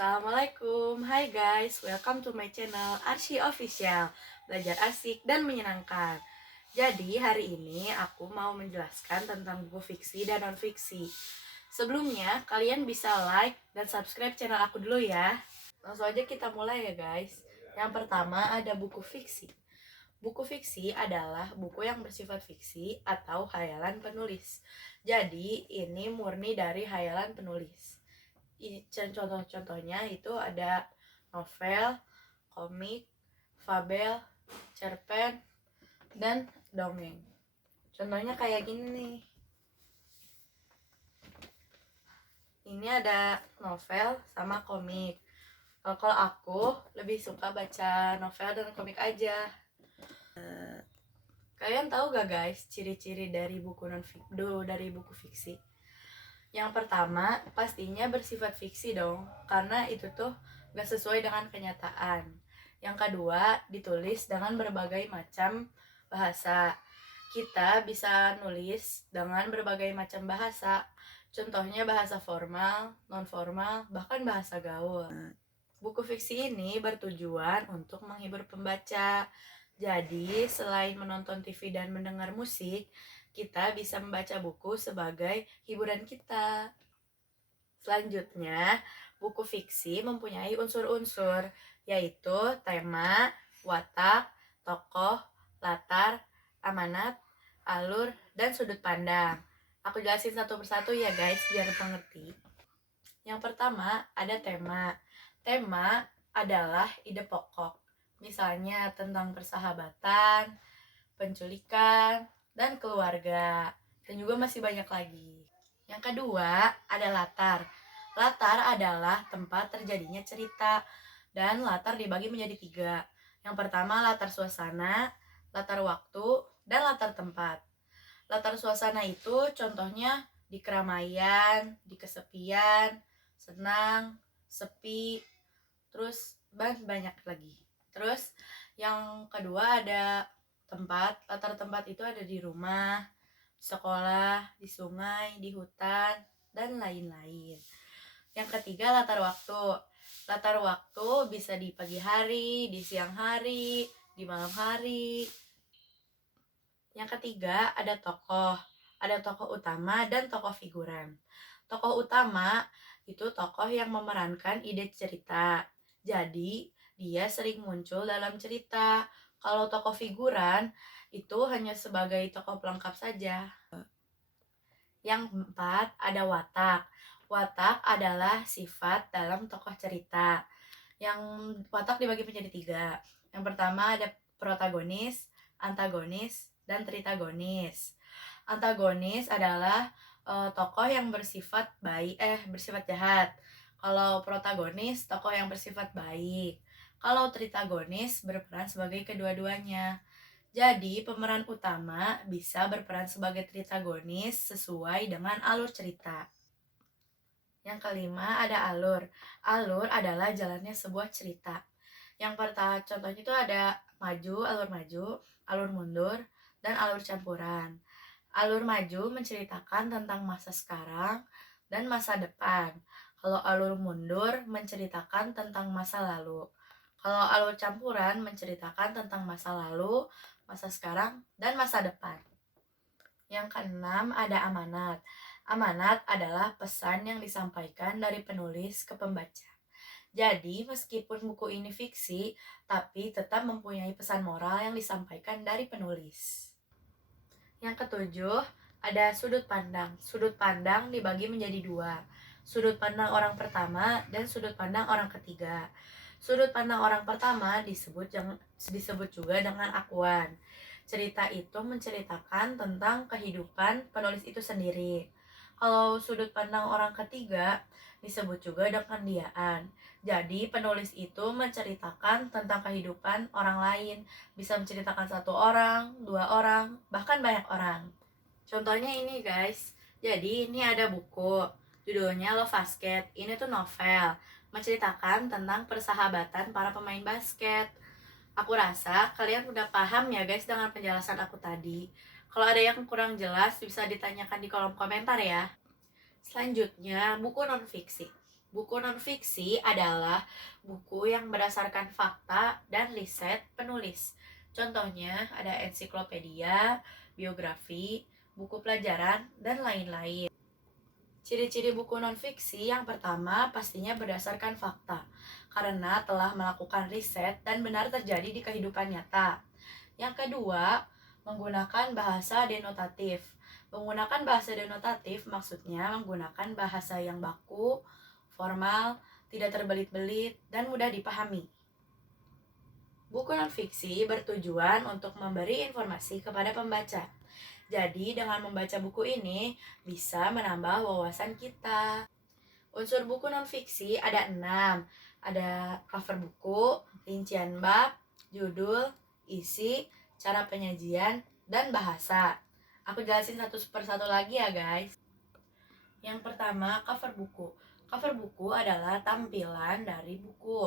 Assalamualaikum, hai guys, welcome to my channel Arsy Official. Belajar asik dan menyenangkan. Jadi hari ini aku mau menjelaskan tentang buku fiksi dan non-fiksi. Sebelumnya kalian bisa like dan subscribe channel aku dulu ya. Langsung aja kita mulai ya guys. Yang pertama ada buku fiksi. Buku fiksi adalah buku yang bersifat fiksi atau khayalan penulis. Jadi ini murni dari khayalan penulis. Contoh-contohnya itu ada novel, komik, fabel, cerpen, dan dongeng. Contohnya kayak gini nih. Ini ada novel sama komik. Kalau aku lebih suka baca novel dan komik aja. Kalian tahu gak guys ciri-ciri dari buku fiksi? Yang pertama, pastinya bersifat fiksi dong, karena itu tuh gak sesuai dengan kenyataan. Yang kedua, ditulis dengan berbagai macam bahasa. Kita bisa nulis dengan berbagai macam bahasa, contohnya bahasa formal, non-formal, bahkan bahasa gaul. Buku fiksi ini bertujuan untuk menghibur pembaca. Jadi, selain menonton TV dan mendengar musik, kita bisa membaca buku sebagai hiburan kita. Selanjutnya, buku fiksi mempunyai unsur-unsur, yaitu tema, watak, tokoh, latar, amanat, alur, dan sudut pandang. Aku jelasin satu persatu ya guys, biar mengerti. Yang pertama, ada tema. Tema adalah ide pokok, misalnya tentang persahabatan, penculikan, dan keluarga, dan juga masih banyak lagi. Yang kedua, ada latar. Latar adalah tempat terjadinya cerita, dan latar dibagi menjadi 3. Yang pertama, latar suasana, latar waktu, dan latar tempat. Latar suasana itu contohnya di keramaian, di kesepian, senang, sepi, terus banyak lagi. Terus yang kedua ada tempat. Latar tempat itu ada di rumah, di sekolah, di sungai, di hutan, dan lain-lain. Yang ketiga, latar waktu. Latar waktu bisa di pagi hari, di siang hari, di malam hari. Yang ketiga, ada tokoh. Ada tokoh utama dan tokoh figuran. Tokoh utama itu tokoh yang memerankan ide cerita. Jadi, dia sering muncul dalam cerita. Kalau tokoh figuran itu hanya sebagai tokoh pelengkap saja. Yang keempat, ada watak. Watak adalah sifat dalam tokoh cerita. Yang watak dibagi menjadi 3. Yang pertama ada protagonis, antagonis, dan tritagonis. Antagonis adalah tokoh yang bersifat jahat. Kalau protagonis, tokoh yang bersifat baik. Kalau tritagonis berperan sebagai kedua-duanya. Jadi, pemeran utama bisa berperan sebagai tritagonis sesuai dengan alur cerita. Yang kelima, ada alur. Alur adalah jalannya sebuah cerita. Yang pertama, contohnya itu ada alur mundur, dan alur campuran. Alur maju menceritakan tentang masa sekarang dan masa depan. Kalau alur mundur menceritakan tentang masa lalu. Kalau alur campuran menceritakan tentang masa lalu, masa sekarang, dan masa depan. Yang keenam, ada amanat. Amanat adalah pesan yang disampaikan dari penulis ke pembaca. Jadi, meskipun buku ini fiksi, tapi tetap mempunyai pesan moral yang disampaikan dari penulis. Yang ketujuh, ada sudut pandang. Sudut pandang dibagi menjadi 2. Sudut pandang orang pertama dan sudut pandang orang ketiga. Sudut pandang orang pertama disebut juga dengan akuan. Cerita itu menceritakan tentang kehidupan penulis itu sendiri. Kalau sudut pandang orang ketiga disebut juga dengan diaan. Jadi penulis itu menceritakan tentang kehidupan orang lain. Bisa menceritakan 1 orang, 2 orang, bahkan banyak orang. Contohnya ini guys. Jadi ini ada buku, judulnya Love Basket. Ini tuh novel, menceritakan tentang persahabatan para pemain basket. Aku rasa kalian udah paham ya guys dengan penjelasan aku tadi. Kalau ada yang kurang jelas bisa ditanyakan di kolom komentar ya. Selanjutnya, buku non-fiksi. Buku non-fiksi adalah buku yang berdasarkan fakta dan riset penulis. Contohnya ada ensiklopedia, biografi, buku pelajaran, dan lain-lain. Ciri-ciri buku non-fiksi yang pertama pastinya berdasarkan fakta, karena telah melakukan riset dan benar terjadi di kehidupan nyata. Yang kedua, menggunakan bahasa denotatif. Menggunakan bahasa denotatif maksudnya menggunakan bahasa yang baku, formal, tidak terbelit-belit, dan mudah dipahami. Buku non-fiksi bertujuan untuk memberi informasi kepada pembaca. Jadi, dengan membaca buku ini bisa menambah wawasan kita. Unsur buku non-fiksi ada 6. Ada cover buku, rincian bab, judul, isi, cara penyajian, dan bahasa. Aku jelasin satu persatu lagi ya guys. Yang pertama, cover buku. Cover buku adalah tampilan dari buku.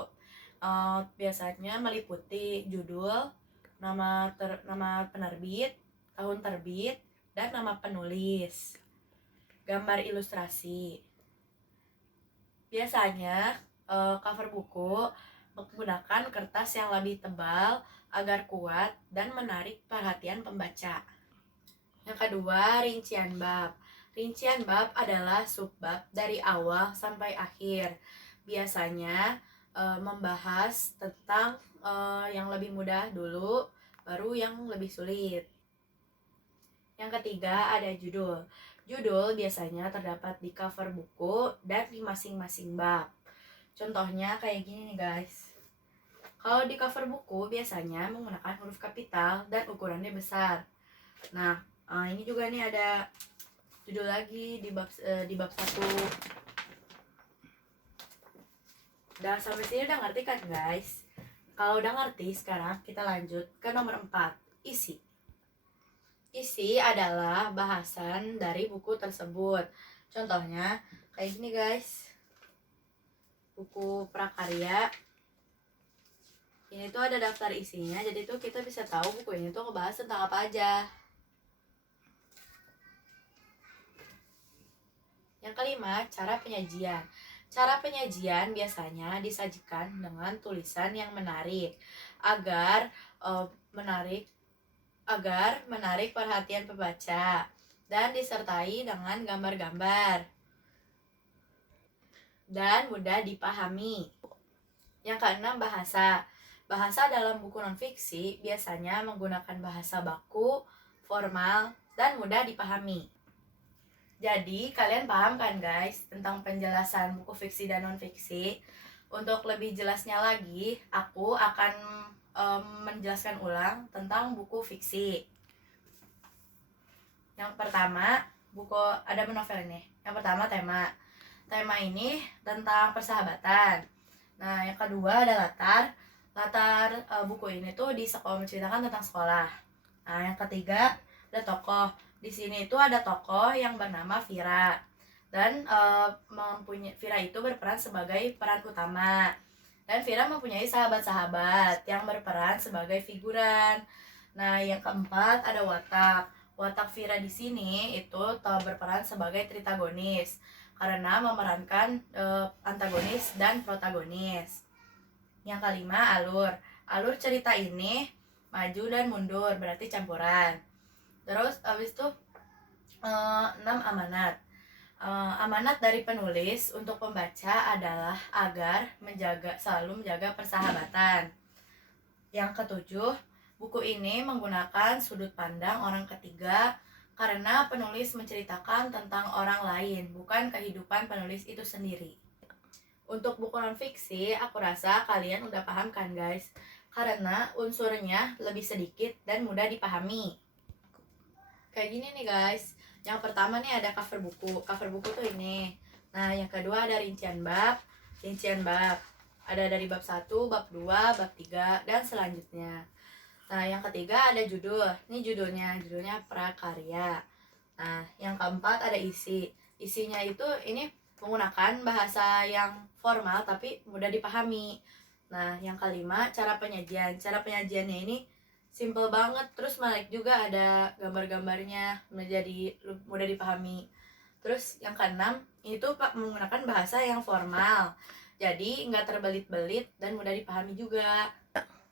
Biasanya meliputi judul, nama penerbit, tahun terbit, dan nama penulis. Gambar ilustrasi. Biasanya cover buku menggunakan kertas yang lebih tebal agar kuat dan menarik perhatian pembaca. Yang kedua, rincian bab. Rincian bab adalah subbab dari awal sampai akhir. Biasanya membahas tentang yang lebih mudah dulu, baru yang lebih sulit. Yang ketiga ada judul. Judul biasanya terdapat di cover buku dan di masing-masing bab. Contohnya kayak gini nih guys. Kalau di cover buku biasanya menggunakan huruf kapital dan ukurannya besar. Nah, ini juga nih ada judul lagi di bab 1. Udah sampai sini udah ngerti kan guys? Kalau udah ngerti, sekarang kita lanjut ke nomor 4, isi. Isi adalah bahasan dari buku tersebut. Contohnya kayak gini guys. Buku prakarya. Ini tuh ada daftar isinya, jadi tuh kita bisa tahu buku ini tuh ngebahas tentang apa aja. Yang kelima, cara penyajian. Cara penyajian biasanya disajikan dengan tulisan yang menarik agar menarik perhatian pembaca dan disertai dengan gambar-gambar dan mudah dipahami. Yang keenam, bahasa. Bahasa dalam buku non-fiksi biasanya menggunakan bahasa baku, formal, dan mudah dipahami. Jadi, kalian paham kan guys tentang penjelasan buku fiksi dan non-fiksi? Untuk lebih jelasnya lagi, aku akan menjelaskan ulang tentang buku fiksi. Yang pertama, buku ada novel ini. Yang pertama, tema. Tema ini tentang persahabatan. Nah, yang kedua ada latar. Latar buku ini tuh di sekolah, menceritakan tentang sekolah. Nah, yang ketiga ada tokoh. Di sini itu ada tokoh yang bernama Vira dan Vira itu berperan sebagai peran utama dan Vira mempunyai sahabat-sahabat yang berperan sebagai figuran. Nah, yang keempat ada watak. Watak Vira di sini itu berperan sebagai tritagonis karena memerankan antagonis dan protagonis. Yang kelima alur. Alur cerita ini maju dan mundur, berarti campuran. Terus abis itu 6 amanat. Amanat dari penulis untuk pembaca adalah agar selalu menjaga persahabatan. Yang ketujuh, buku ini menggunakan sudut pandang orang ketiga karena penulis menceritakan tentang orang lain, bukan kehidupan penulis itu sendiri. Untuk buku non-fiksi, aku rasa kalian udah paham kan guys? Karena unsurnya lebih sedikit dan mudah dipahami. Kayak gini nih guys. Yang pertama nih ada cover buku. Cover buku tuh ini. Nah, yang kedua ada rincian bab. Rincian bab. Ada dari bab 1, bab 2, bab 3, dan selanjutnya. Nah, yang ketiga ada judul. Ini judulnya prakarya. Nah, yang keempat ada isi. Isinya itu ini menggunakan bahasa yang formal tapi mudah dipahami. Nah, yang kelima cara penyajian. Cara penyajiannya ini simple banget, terus menarik juga, ada gambar-gambarnya menjadi mudah dipahami. Terus yang keenam, itu Pak menggunakan bahasa yang formal. Jadi nggak terbelit-belit dan mudah dipahami juga.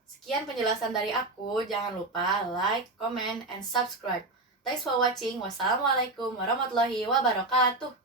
Sekian penjelasan dari aku. Jangan lupa like, comment, and subscribe. Thanks for watching. Wassalamualaikum warahmatullahi wabarakatuh.